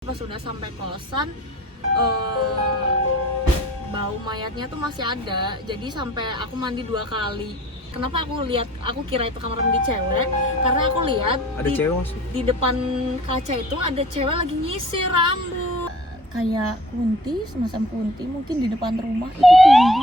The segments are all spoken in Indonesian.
Pas sudah sampai kosan, bau mayatnya tuh masih ada. Jadi sampai aku mandi 2 kali. Kenapa aku kira itu kamar mandi cewek? Karena aku lihat Ada cewek masuk. di depan kaca itu ada cewek lagi nyisir rambut. Kayak kunti, semacam kunti mungkin di depan rumah itu tinggi.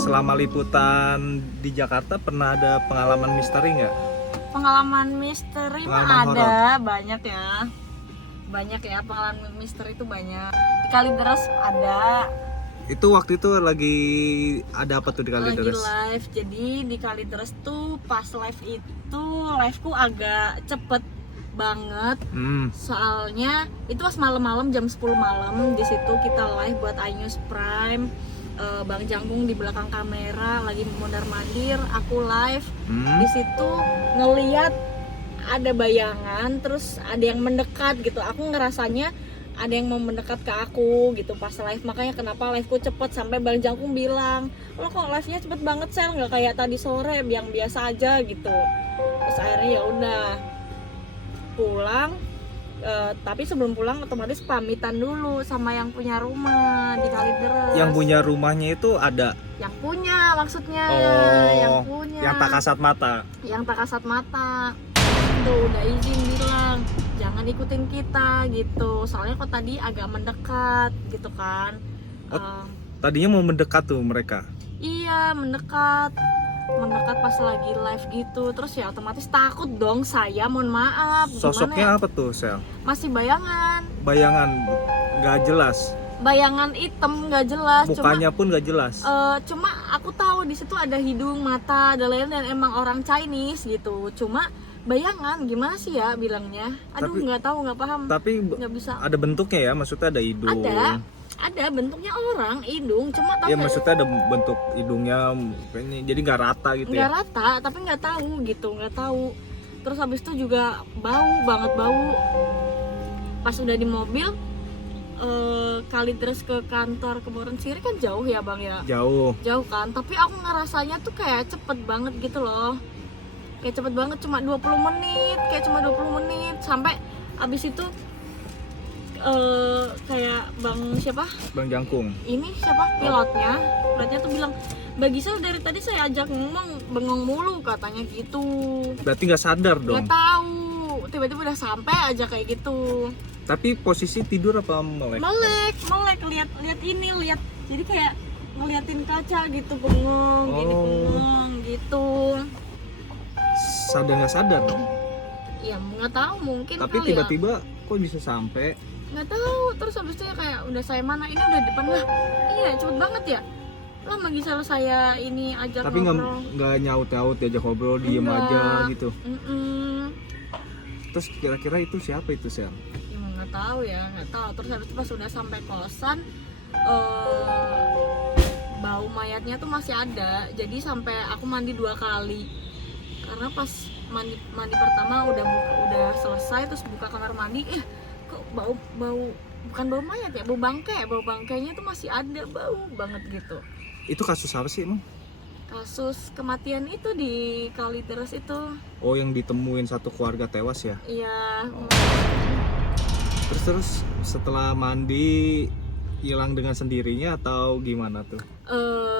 Selama liputan di Jakarta pernah ada pengalaman misteri nggak? Pengalaman misteri mah Pengalaman ada, banyak ya pengalaman misteri itu banyak. Di Kalideres ada, Itu waktu itu lagi ada apa tuh di lagi Kalideres? live. Jadi di Kalideres tuh pas live itu liveku agak cepet banget. Soalnya itu pas malam-malam jam 10 malam. Di situ kita live buat iNews Prime. Bang Jangkung di belakang kamera lagi mondar-mandir, aku live. Di situ ngeliat ada bayangan, terus ada yang mendekat gitu. Aku ngerasanya ada yang mau mendekat ke aku gitu pas live. Makanya kenapa liveku cepet, sampai Bang Jangkung bilang, lo kok live-nya cepet banget Sel, nggak kayak tadi sore yang biasa aja gitu. Terus akhirnya ya udah pulang. Tapi sebelum pulang otomatis pamitan dulu sama yang punya rumah di Kalideres. Yang punya rumahnya itu ada? Yang punya maksudnya. Yang punya. Yang tak kasat mata? Yang tak kasat mata. Tuh udah izin bilang jangan ikutin kita gitu. Soalnya kok tadi agak mendekat gitu kan. Tadinya mau mendekat tuh mereka? Iya mendekat pas lagi live gitu. Terus ya otomatis takut dong saya, mohon maaf. Sosoknya ya? apa tuh Sel? Masih bayangan Nggak jelas? Bayangan hitam nggak jelas. Mukanya pun nggak jelas? Cuma aku tahu di situ ada hidung, mata, dan lain-lain, dan emang orang Chinese gitu. Cuma bayangan gimana sih ya bilangnya? Aduh nggak tahu, nggak paham. Tapi nggak bisa. Ada bentuknya ya, maksudnya ada hidung? Ada bentuknya orang, hidung, cuma tahu ya maksudnya ada bentuk hidungnya kayaknya, jadi nggak rata gitu nggak ya? rata, tapi nggak tahu gitu, nggak tahu. Terus habis itu juga bau banget, bau. Pas udah di mobil, Kalideres ke kantor Keboran Siri kan jauh ya bang ya? Jauh kan, tapi aku ngerasanya tuh kayak cepet banget gitu loh. Kayak cepet banget, cuma 20 menit. Sampai abis itu kayak Bang Jangkung. Ini siapa? Pilotnya tuh bilang, Mbak Gisel dari tadi saya ajak ngomong bengong mulu katanya gitu. Berarti nggak sadar dong? Nggak tahu, tiba-tiba udah sampai aja kayak gitu. Tapi posisi tidur apa melek? Melek, lihat. Jadi kayak ngeliatin kaca gitu, bengong, gini bengong gitu. Sadar nggak sadar dong? Ya nggak tahu, mungkin. Tapi kali tiba-tiba kok bisa sampai? Nggak tahu. Terus habis itu ya kayak udah saya mana, ini udah depan lah. Iya cepet banget ya. Lo lagi selalu saya ini ajak tapi ngobrol. nggak nyaut diajak ngobrol, diem aja gitu. Terus kira-kira itu siapa itu Sel? Ya nggak tahu. Terus habis itu pas sudah sampai kosan, bau mayatnya tuh masih ada. Jadi sampai aku mandi 2 kali. Karena pas mandi pertama udah selesai, terus buka kamar mandi, kok bau bukan bau mayat ya, bau bangkainya tuh masih ada, bau banget gitu. Itu kasus apa sih emang? Kasus kematian itu di Kalideres itu. Oh, yang ditemuin satu keluarga tewas ya? Iya. Terus setelah mandi hilang dengan sendirinya atau gimana tuh?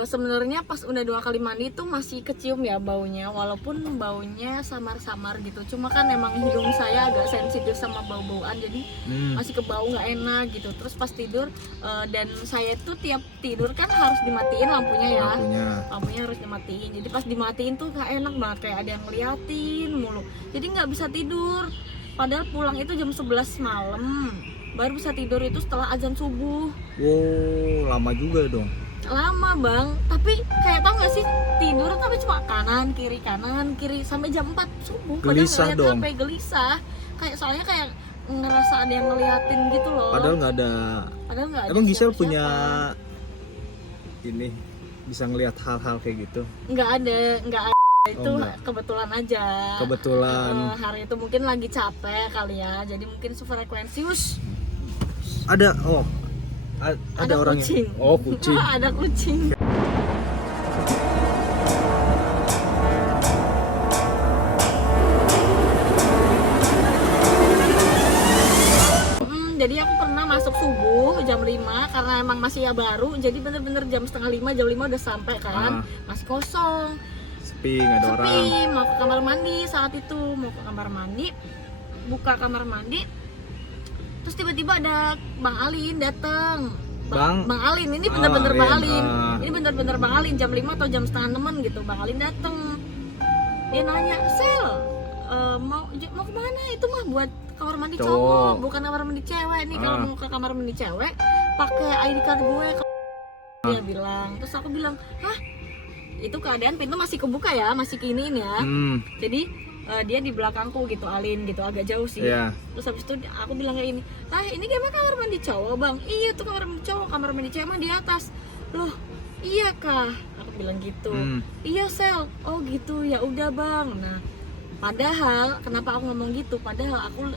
Sebenarnya pas udah 2 kali mandi tuh masih kecium ya baunya, walaupun baunya samar-samar gitu. Cuma kan emang hidung saya agak sensitif sama bau-bauan, jadi masih ke bau nggak enak gitu. Terus pas tidur dan saya tuh tiap tidur kan harus dimatiin lampunya ya. Lampunya harus dimatiin. Jadi pas dimatiin tuh nggak enak banget, kayak ada yang ngeliatin mulu. Jadi nggak bisa tidur. Padahal pulang itu jam 11 malam. Baru bisa tidur itu setelah azan subuh. Wow, lama juga dong. Lama bang, tapi kayak tau gak sih tidur tapi cuma kanan kiri sampai jam 4 subuh. Gelisah dong. Sampai gelisah, kayak soalnya kayak ngerasa ada yang ngeliatin gitu loh. Padahal nggak ada. Emang Gisel punya ini bisa ngelihat hal-hal kayak gitu? Nggak ada itu kebetulan aja. Hari itu mungkin lagi capek kali ya, jadi mungkin sefrekuensi. Ada orangnya. Kucing. Oh, kucing. Ada kucing. Jadi aku pernah masuk subuh jam 5 karena emang masih ya baru, jadi bener-bener jam setengah 5, jam 5 udah sampai kan. Masih kosong. Sepi, nggak ada orang. Mau ke kamar mandi saat itu, buka kamar mandi, terus tiba-tiba ada Bang Alin datang. Bang Alin, ini bener-bener Bang Alin. Ini bener-bener Bang Alin jam 5 atau jam setengah 6 gitu. Bang Alin datang. Dia nanya, "Sel, mau kemana? Itu mah buat kamar mandi cowok, bukan kamar mandi cewek nih. Kalau mau ke kamar mandi cewek, pakai ID card gue." Dia bilang. Terus aku bilang, "Hah? Itu keadaan pintu masih kebuka ya, masih kiniin ya." Jadi dia di belakangku gitu, Alin gitu, agak jauh sih. Terus habis itu aku bilang kayak ini, ini kayak kamar mandi cowok bang. Iya tuh kamar mandi cowok, kamar mandi cewek mah di atas. Loh iya kah? Aku bilang gitu. Iya Sel. Oh gitu, ya udah bang. Nah padahal kenapa aku ngomong gitu,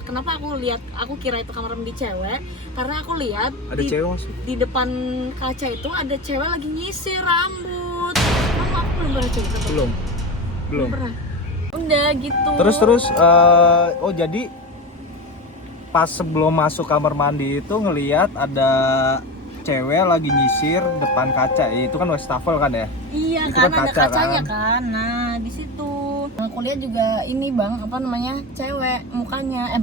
kenapa aku kira itu kamar mandi cewek, karena aku lihat ada cewek di depan kaca itu ada cewek lagi nyisir rambut. Aku belum pernah cerita. Belum pernah. Udah gitu. Terus jadi pas sebelum masuk kamar mandi itu ngelihat ada cewek lagi nyisir depan kaca. Itu kan wastafel kan ya? Iya, itu kan ada kacanya kan. Nah, di situ. Aku lihat juga ini bang, apa namanya? Cewek mukanya,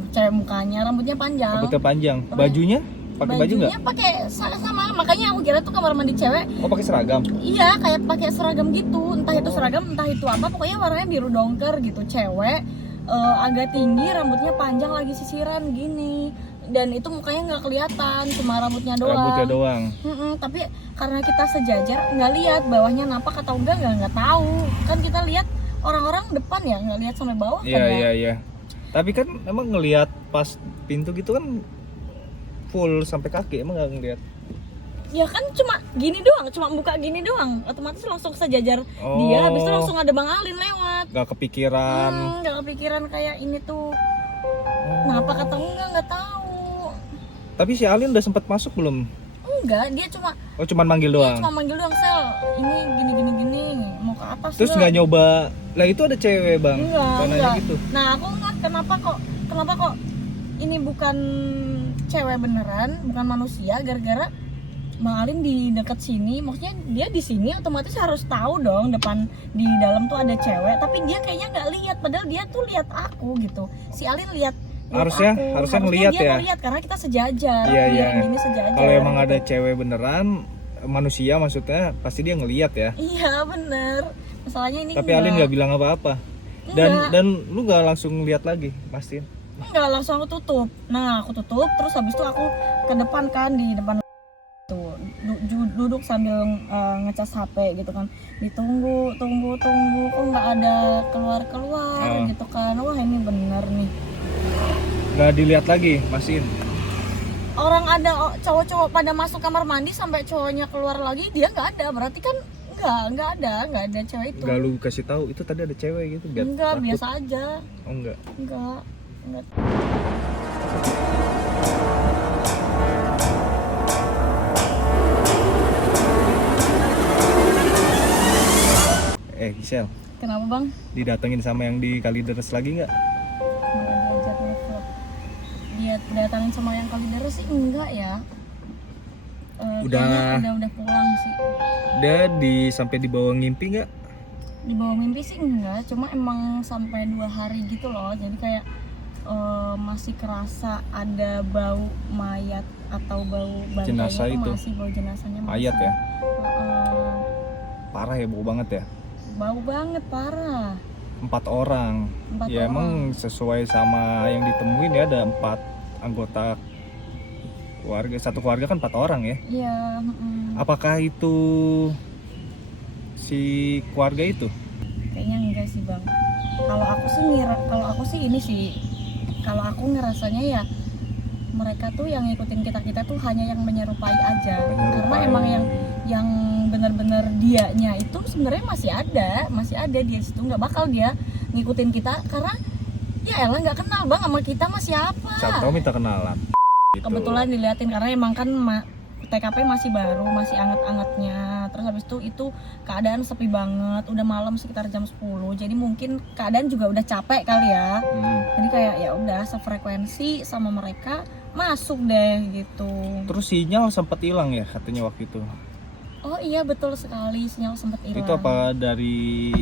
rambutnya panjang. Bajunya? Pakai baju nggak? Bajunya pakai sama, makanya aku kira tuh kamar mandi cewek. Oh, pakai seragam? Iya, kayak pakai seragam gitu. Entah itu seragam, entah itu apa, pokoknya warnanya biru dongker gitu. Cewek, agak tinggi, rambutnya panjang, lagi sisiran gini. Dan itu mukanya nggak kelihatan, cuma rambutnya doang. Tapi karena kita sejajar, nggak lihat bawahnya napak atau nggak tahu. Kan kita lihat orang-orang depan ya, nggak lihat sampai bawah. Iya. Tapi kan emang ngelihat pas pintu gitu kan full sampai kaki, emang nggak ngeliat? Ya kan cuma gini doang, cuma buka gini doang, otomatis langsung sejajar dia. Habis itu langsung ada Bang Alin lewat. Gak kepikiran kayak ini tuh. Kenapa kata nggak tahu. Tapi si Alin udah sempat masuk belum? Enggak, dia cuman manggil doang. Sel, ini gini mau ke atas. Terus nggak nyoba? Lah itu ada cewek bang. Enggak. Gitu. Nah aku nggak kenapa kok ini bukan cewek beneran, bukan manusia, gara-gara Bang Alin di dekat sini, maksudnya dia di sini otomatis harus tahu dong di dalam tuh ada cewek, tapi dia kayaknya nggak lihat, padahal dia tuh lihat aku gitu. Si Alin lihat harusnya ngelihat ya. Ngelihat karena kita sejajar. Iya. Gini sejajar. Kalau emang ada cewek beneran, manusia maksudnya pasti dia ngelihat ya. Iya bener. Masalahnya ini. Tapi Alin nggak bilang apa-apa. Dan lu nggak langsung lihat lagi, pastiin? Enggak, langsung aku tutup. Nah aku tutup, terus habis itu aku ke depan kan, di depan tuh duduk sambil ngecas HP gitu kan. Ditunggu kok nggak ada keluar gitu kan. Wah ini bener nih. Nggak dilihat lagi, mastiin? Orang ada cowok-cowok pada masuk kamar mandi sampai cowoknya keluar lagi, dia nggak ada, berarti kan nggak ada cewek itu. Nggak lu kasih tahu itu tadi ada cewek gitu? Enggak, biasa aja. Oh enggak. Gisel. Kenapa bang? Didatengin sama yang di Kalideres lagi nggak? Dia datangin sama yang Kalideres sih enggak ya. Udah udah pulang sih. Udah sampai dibawa ngimpi nggak? Di bawah mimpi sih enggak, cuma emang sampai 2 hari gitu loh. Jadi kayak masih kerasa ada bau mayat atau bau bantainya Jenazah tuh itu. masih, bau jenazahnya masih. Mayat ya? Heeh. Parah ya, bau banget ya. Bau banget, parah. 4 orang. 4 Ya orang. emang sesuai sama yang ditemuin ya, ada 4 anggota keluarga. Satu keluarga kan 4 orang ya. Iya. Apakah itu si keluarga itu? Kayaknya enggak sih bang. Kalau aku sih ini sih, kalau aku ngerasanya ya mereka tuh yang ngikutin kita tuh hanya yang menyerupai aja. Karena emang yang benar-benar dianya itu sebenarnya masih ada dia situ, nggak bakal dia ngikutin kita karena ya elah nggak kenal bang sama kita masih apa. Siapa tahu minta kenalan. Gitu. Kebetulan diliatin karena emang kan TKP masih baru, masih anget-angetnya. Terus habis itu keadaan sepi banget, udah malam sekitar jam 10. Jadi mungkin keadaan juga udah capek kali ya. Jadi kayak ya udah sefrekuensi sama mereka, masuk deh gitu. Terus sinyal sempat hilang ya katanya waktu itu. Oh iya betul sekali, sinyal sempat hilang. Itu apa dari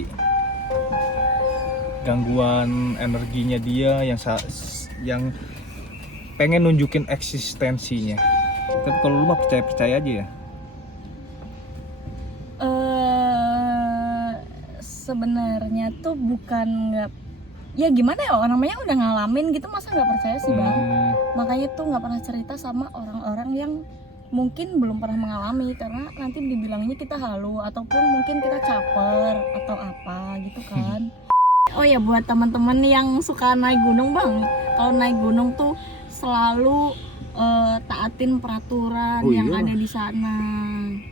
gangguan energinya dia yang pengen nunjukin eksistensinya. Tapi kalau lu mah percaya aja ya. Sebenarnya tuh bukan nggak, ya gimana ya, orang namanya udah ngalamin gitu masa nggak percaya sih bang. Makanya tuh nggak pernah cerita sama orang-orang yang mungkin belum pernah mengalami, karena nanti dibilangnya kita halu ataupun mungkin kita caper atau apa gitu kan. Oh ya, buat teman-teman yang suka naik gunung bang, kalau naik gunung tuh selalu taatin peraturan yang ada di sana.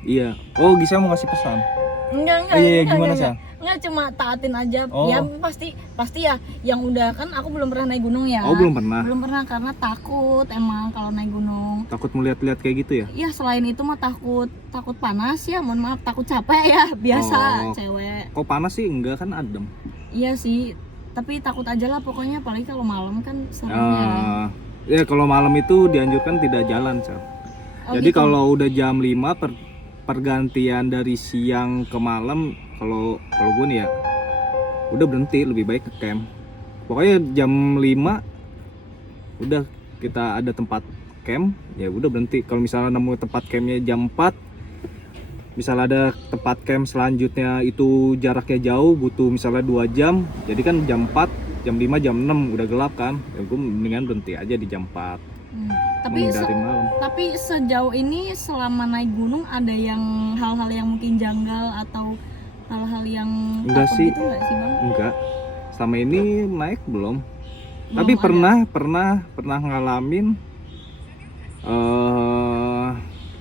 Iya. Oh, Gisa mau ngasih pesan. Enggak, Gimana sih? Enggak, cuma taatin aja. Oh. Ya pasti ya, yang udah kan aku belum pernah naik gunung ya. Oh, belum pernah. Belum pernah karena takut emang kalau naik gunung. Takut melihat-lihat kayak gitu ya? Iya, selain itu mah takut panas ya, mohon maaf, takut capek ya, biasa cewek. Kok panas sih? Enggak, kan adem. Iya sih, tapi takut aja lah pokoknya, apalagi kalau malam kan seremnya. Ya kalau malam itu dianjurkan tidak jalan, Sal. Jadi gitu. kalau udah jam 5 pergantian dari siang ke malam, kalau gue nih ya udah berhenti, lebih baik ke camp. Pokoknya jam 5 udah kita ada tempat camp, ya udah berhenti. Kalau misalnya nemu tempat campnya jam 4, misalnya ada tempat camp selanjutnya itu jaraknya jauh, butuh misalnya 2 jam, jadi kan jam 4, jam 5, jam 6 udah gelap kan, ya gue mendingan berhenti aja di jam 4. Tapi sejauh ini selama naik gunung ada yang hal-hal yang mungkin janggal atau hal-hal yang enggak sih, gitu nggak sih bang? Enggak, selama ini naik belum. Tapi ada. pernah ngalamin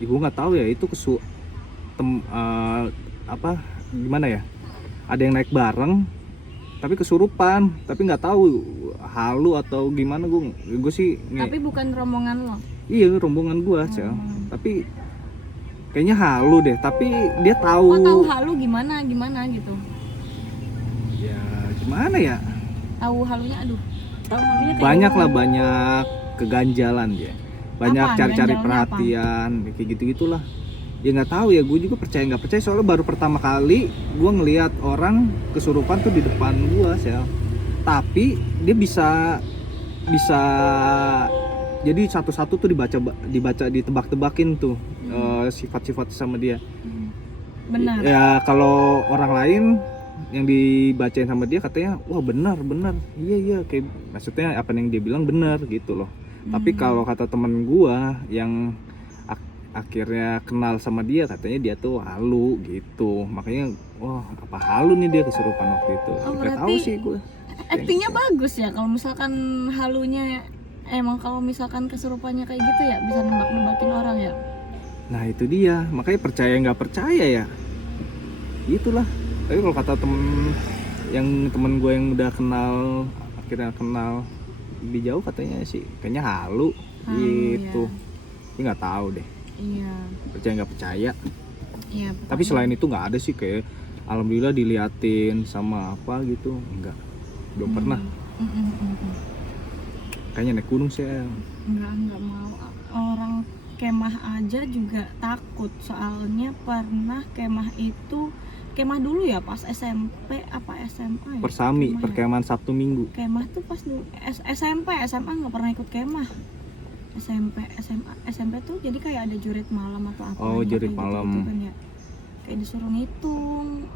ibu nggak tahu ya itu gimana ya, ada yang naik bareng tapi kesurupan, tapi nggak tahu halu atau gimana. Gue sih tapi bukan rombongan lo? Iya, rombongan gue Cel. Tapi kayaknya halu deh, tapi dia tahu. Tahu halu gimana gitu ya, gimana ya, tahu halunya? Tahu halunya banyak lah, banyak keganjalan ya, banyak cari-cari perhatian kayak gitu-gitulah. Ya nggak tahu ya, gue juga percaya nggak percaya, soalnya baru pertama kali gue ngelihat orang kesurupan tuh di depan gue, Sel. Tapi dia bisa jadi satu-satu tuh dibaca ditebak-tebakin tuh sifat-sifat sama dia. Benar. Ya kalau orang lain yang dibacain sama dia katanya wah benar, iya kayak maksudnya apa yang dia bilang benar gitu loh. Tapi kalau kata temen gua yang akhirnya kenal sama dia, katanya dia tuh halu gitu. Makanya wah apa halu nih dia kesurupan waktu itu. Nggak tahu sih gua. Aktingnya bagus ya kalau misalkan halunya, emang kalau misalkan kesurupannya kayak gitu ya bisa nebak-nebakin orang ya. Nah itu dia, makanya percaya nggak percaya ya itulah. Tapi kalau kata temen gue yang udah akhirnya kenal lebih jauh, katanya sih kayaknya halu gitu. Tapi nggak tahu deh. Iya. Percaya nggak percaya. Iya. Tapi selain itu nggak ada sih, kayak alhamdulillah diliatin sama apa gitu, belum pernah. Kayaknya naik gunung sih. Enggak mau. kemah aja juga takut, soalnya pernah kemah dulu ya pas SMP apa SMA ya? Persami, Kemah ya. perkemahan Sabtu Minggu. Kemah tuh pas dulu SMP, SMA nggak pernah ikut kemah. SMP tuh jadi kayak ada jurit malam atau apa. Oh, jurit malam. Gitu kan ya. Kayak disuruh ngitung.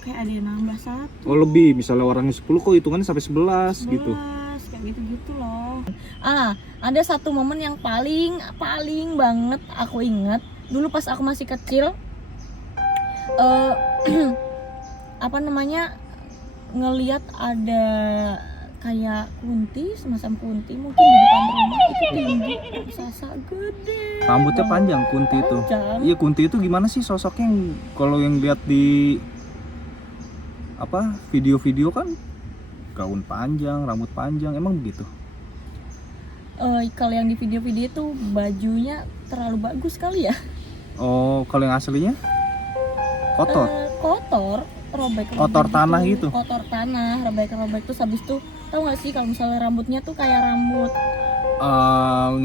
Kayak ada yang nambah 1. Oh, lebih. Misalnya orangnya 10 kok hitungannya sampai 11 gitu. Kayak gitu-gitu loh. Ada satu momen yang paling banget aku inget. Dulu pas aku masih kecil, apa namanya, ngelihat ada kayak kunti, semacam kunti mungkin di depan rumah, itu tinggi, raksasa gede. Rambutnya banget. panjang kunti itu. Panjang. Iya, kunti itu gimana sih sosoknya? Kalau yang lihat di apa video-video kan gaun panjang, rambut panjang, emang begitu? Kalau yang di video-video itu bajunya terlalu bagus kali ya. Oh, kalau yang aslinya kotor. Kotor, robek Kotor tanah gitu. Kotor tanah, robek terus habis itu tahu nggak sih kalau misalnya rambutnya tuh kayak rambut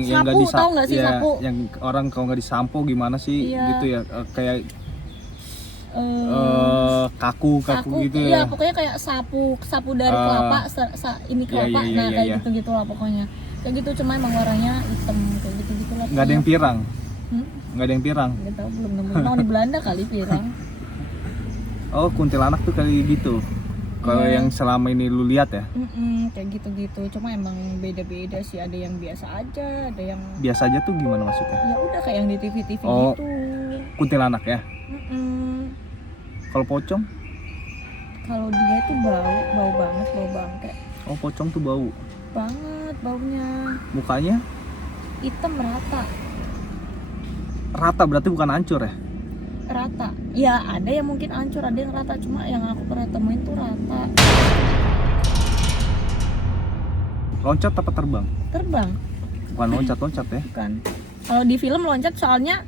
Yang sapu, tahu nggak sih ya, sapu? yang orang kalau nggak disampo gimana sih? Iya. Gitu ya, kayak kaku gitu iya, ya. pokoknya kayak sapu dari kelapa, ini kelapa, iya, kayak iya. gitu lah pokoknya. Kayak gitu, cuma emang warnanya hitam kayak gitu lah. Nggak ada yang pirang. Hmm? Nggak ada yang pirang. Nggak tahu, belum nemu. Mau di Belanda kali pirang. Oh, kuntilanak tuh kayak gitu. Kalau Iya. yang selama ini lu lihat ya? Kayak gitu. Cuma emang beda-beda sih, ada yang biasa aja, ada yang Biasa aja tuh gimana maksudnya? ya udah kayak yang di TV Oh. gitu. Kuntilanak ya. Mm-mm. Kalau pocong? Kalau dia itu bau banget, bau bangke Oh, pocong tuh bau. banget baunya. Mukanya Hitam rata, berarti bukan hancur ya? rata. Ya ada yang mungkin hancur, ada yang rata, cuma yang aku pernah temuin tuh rata. Loncat apa terbang? Terbang, Bukan loncat ya? bukan. Kalau di film loncat soalnya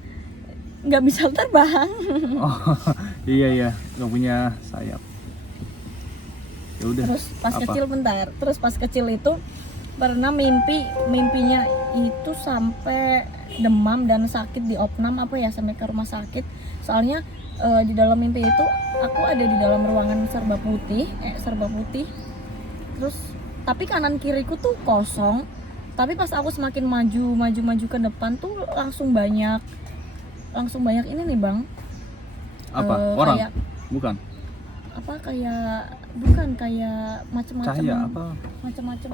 nggak bisa terbang. Oh, iya, nggak punya sayap. Ya udah. Terus pas apa? kecil terus pas kecil itu pernah mimpinya itu sampai demam dan sakit di opnam apa ya, sampai ke rumah sakit. Soalnya di dalam mimpi itu aku ada di dalam ruangan serba putih. Terus tapi kanan kiriku tuh kosong. Tapi pas aku semakin maju ke depan tuh langsung banyak ini nih Bang. Apa? Orang? Kayak, Bukan. apa kayak macam-macam Cahaya apa? macam-macam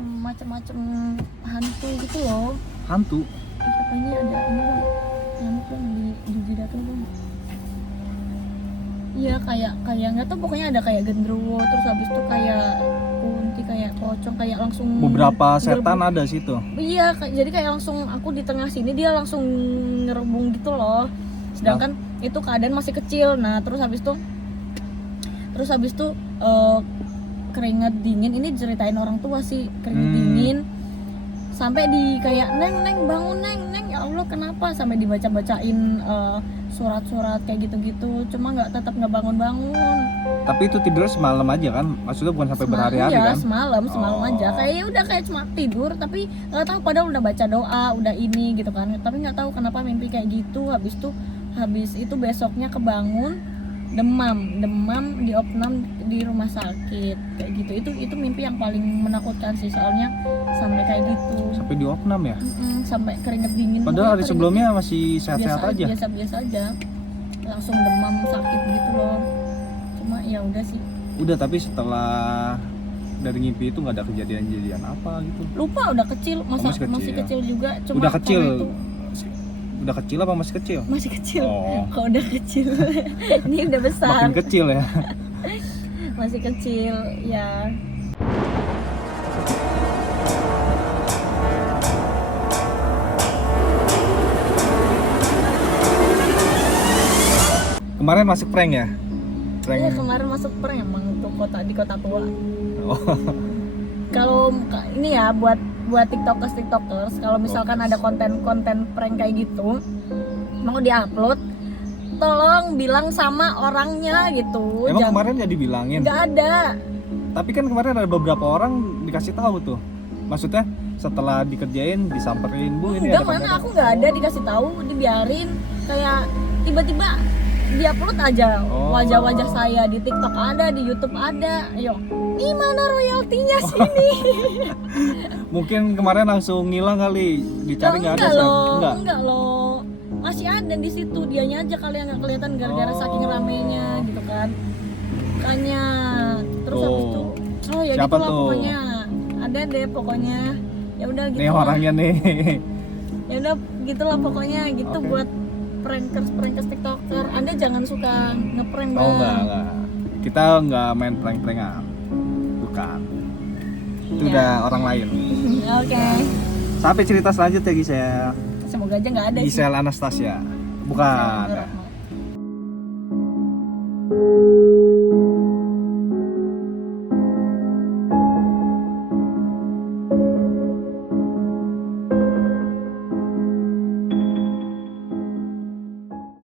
hantu gitu loh. Hantu? Katanya ada ini Bang, nyamuk Bang di jidatnya Bang. Iya, kayak nggak tahu, pokoknya ada kayak genderuwo, terus habis itu kayak kunti, kayak pocong, kayak langsung Beberapa setan ada situ. Iya, jadi kayak langsung aku di tengah sini, dia langsung ngerebung gitu loh. Sedangkan itu keadaan masih kecil. Nah, terus habis itu keringat dingin, ini diceritain orang tua sih, keringat dingin sampai di kayak neng bangun neng, ya Allah kenapa, sampai dibacain surat-surat kayak gitu, cuma tetap nggak bangun. Tapi itu tidur semalam aja kan? Maksudnya bukan sampai berhari-hari iya, kan? semalam Oh. aja, kayak ya udah kayak cuma tidur, tapi nggak tahu, padahal udah baca doa, udah ini gitu kan, tapi nggak tahu kenapa mimpi kayak gitu. Habis itu besoknya kebangun demam di opnam di rumah sakit kayak gitu. Itu mimpi yang paling menakutkan sih, soalnya sampai kayak gitu, Sampai di opnam ya? sampai keringet dingin. Padahal hari Pokoknya sebelumnya masih sehat-sehat aja. biasa aja, langsung demam sakit gitu loh. Cuma ya udah sih, Udah, tapi setelah dari ngimpi itu nggak ada kejadian apa gitu? lupa, udah kecil, masih kecil juga. Cuma Udah kecil? karena itu Udah kecil apa masih kecil? masih kecil. Oh. Kalau udah kecil ini udah besar. Makin kecil ya? Masih kecil ya. Kemarin masuk prank ya? Iya, kemarin masuk prank emang tuh di kota tua. Oh. Kalau ini ya buat tiktokers, kalau misalkan ada konten prank kayak gitu mau diupload, tolong bilang sama orangnya gitu. Emang kemarin nggak dibilangin? Nggak ada. Tapi kan kemarin ada beberapa orang dikasih tahu tuh. Maksudnya setelah dikerjain disamperin, Bu ini enggak, ada mana kamera. aku nggak ada, dikasih tahu, dibiarin, kayak tiba-tiba diupload aja Oh. wajah-wajah saya di TikTok ada, di YouTube ada. Ayo, ini mana royaltinya sini? Mungkin kemarin langsung ngilang kali, dicari nggak ada, Sam? Enggak loh, masih ada di situ, dianya aja kali yang nggak kelihatan gara-gara Oh. saking ramenya gitu kan. Makanya terus Oh. habis itu, oh ya Siapa gitulah tuh? pokoknya, ada deh pokoknya, ya udah gitu Nih lah. orangnya nih. Ya udah gitulah pokoknya gitu. Oke. Buat prankers tiktoker, Anda jangan suka ngeprank Oh Bang. enggak. Kita nggak main prank-prankan. Bukan. Itu Ya. udah orang lain. Oke, Sampai cerita selanjutnya Gisel. semoga aja nggak ada sih. Gisel Anastasia. Bukan. Bismillahirrahmanirrahim.